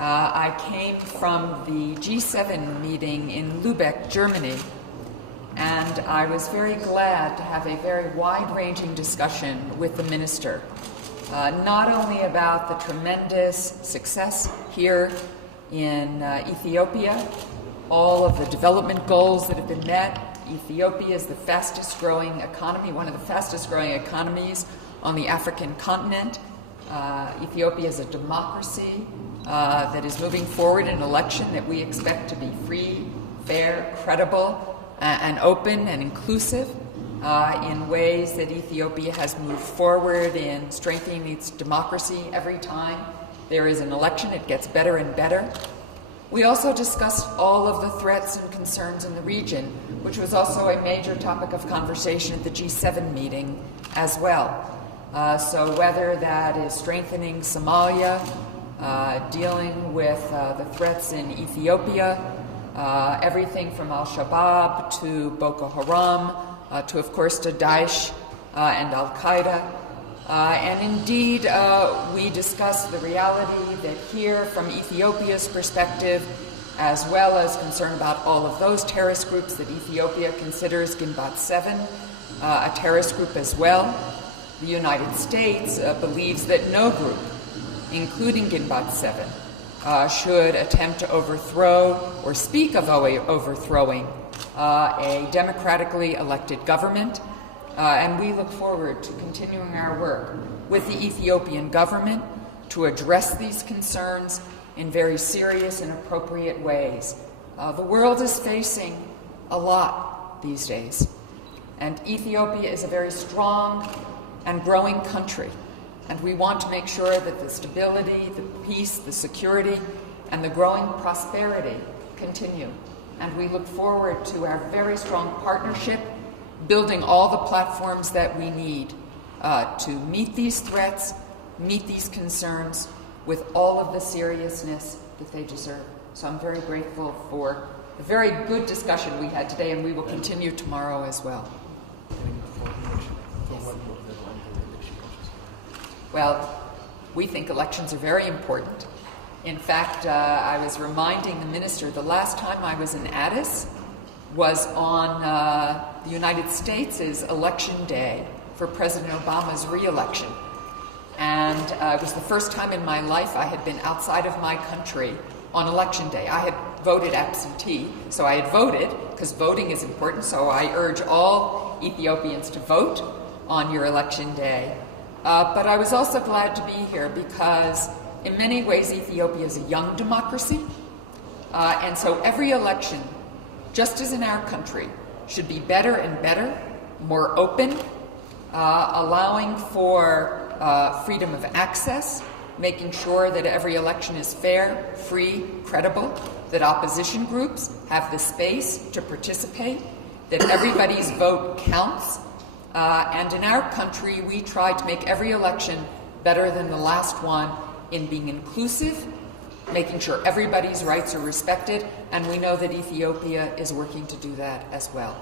I came from the G7 meeting in Lübeck, Germany, and I was very glad to have a very wide-ranging discussion with the minister, not only about the tremendous success here in Ethiopia, all of the development goals that have been met. Ethiopia is the fastest-growing economy, one of the fastest-growing economies on the African continent. Ethiopia is a democracy that is moving forward in an election that we expect to be free, fair, credible, and open and inclusive in ways that Ethiopia has moved forward in strengthening its democracy. Every time there is an election, it gets better and better. We also discussed all of the threats and concerns in the region, which was also a major topic of conversation at the G7 meeting as well. So whether that is strengthening Somalia, dealing with the threats in Ethiopia, everything from Al-Shabaab to Boko Haram, to, of course, to Daesh and Al-Qaeda. And indeed, we discussed the reality that here, from Ethiopia's perspective, as well as concern about all of those terrorist groups that Ethiopia considers Ginbat 7 a terrorist group as well. The United States believes that no group, including Ginbat 7, should attempt to overthrow or speak of overthrowing a democratically elected government. And we look forward to continuing our work with the Ethiopian government to address these concerns in very serious and appropriate ways. The world is facing a lot these days, and Ethiopia is a very strong and growing country, and we want to make sure that the stability, the peace, the security, and the growing prosperity continue. And we look forward to our very strong partnership, building all the platforms that we need to meet these threats, meet these concerns with all of the seriousness that they deserve. So I'm very grateful for the very good discussion we had today, and we will continue tomorrow as well. Yes. Well, we think elections are very important. In fact, I was reminding the minister the last time I was in Addis was on the United States' election day for President Obama's re-election. And it was the first time in my life I had been outside of my country on election day. I had voted absentee, so I had voted, because voting is important, so I urge all Ethiopians to vote on your election day. But I was also glad to be here because in many ways Ethiopia is a young democracy, and so every election, just as in our country, should be better and better, more open, allowing for freedom of access, making sure that every election is fair, free, credible, that opposition groups have the space to participate, that everybody's vote counts. And in our country, we try to make every election better than the last one in being inclusive, making sure everybody's rights are respected, and we know that Ethiopia is working to do that as well.